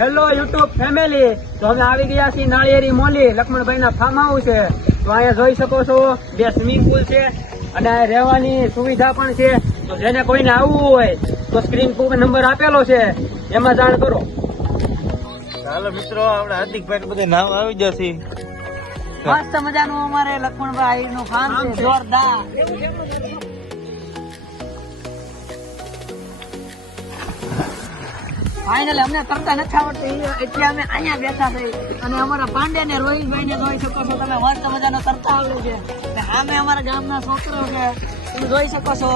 Hello YouTube family, તો અમે આવી ગયા છીએ નાળિયેરી મોલી લક્ષ્મણભાઈ ના ફાર્મ હાઉસ છે. તો અહીંયા જોઈ શકો છો 2 સ્વિમિંગ પુલ છે અને રહેવાની સુવિધા પણ છે. તો જેને કોઈને આવવું હોય તો સ્ક્રીન પર નંબર આપેલો છે, એમાં જાણ કરો. ચાલો મિત્રો, આપણે હાર્દિકભાઈ બધે નામ આવી જશે. મસ્ત મજાનું અમારે લક્ષ્મણભાઈ નું ફાર્મ છે, જોરદાર. ફાઇનલ અમને કરતા નથી આવડતું એટલે અમે અહીંયા બેઠા છે. અને અમારા પાંડે ને રોહિતભાઈ ને જોઈ શકો છો તમે, મસ્ત મજાનો કરતા આવડે છે. સામે અમારા ગામના છોકરો છે, તમે જોઈ શકો છો.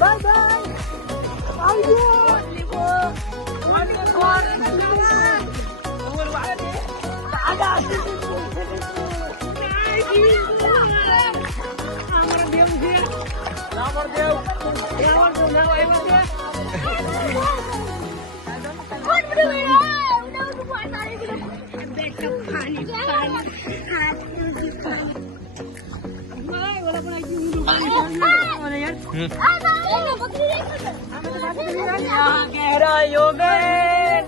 બાય ગહેરાઈઓ મેં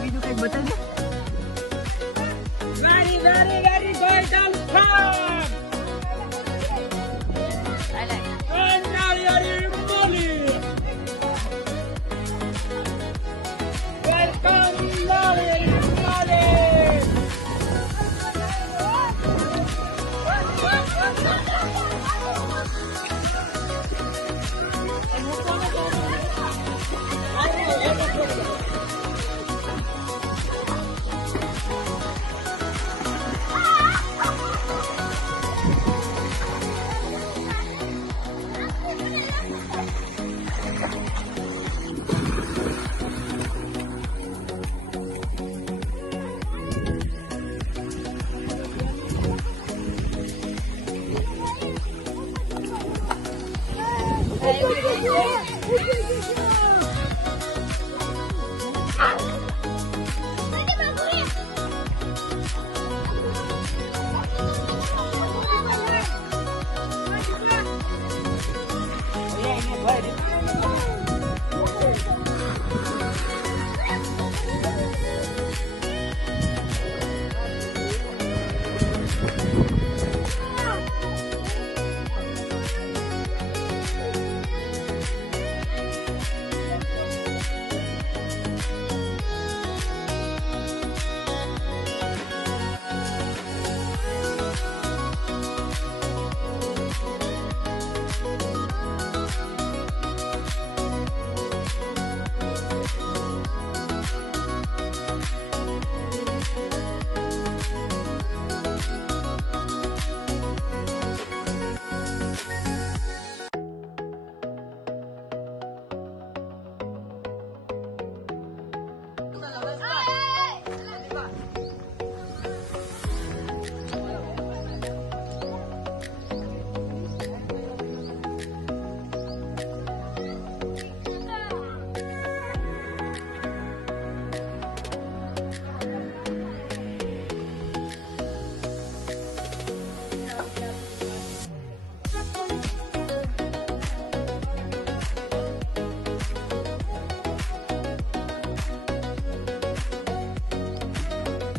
બીજું કઈક બતાવજો. ગાડી ગાડી ગાડી ગોય ચાલુ નાળિયેરી મોલી. વેલકમ નાળિયેરી મોલી.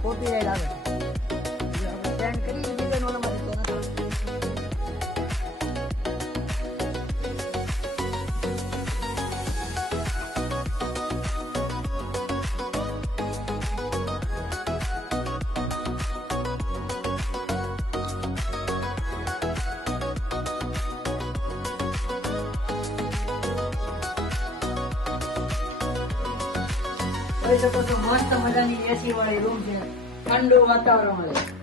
કોપીરાઈટ આવે સ્ટેન્ડ કરી દીધું ઓલામાંથી તો નથી. જોઈ શકો છો મસ્ત મજાની એસી વાળી રૂમ છે, ઠંડુ વાતાવરણ મળે.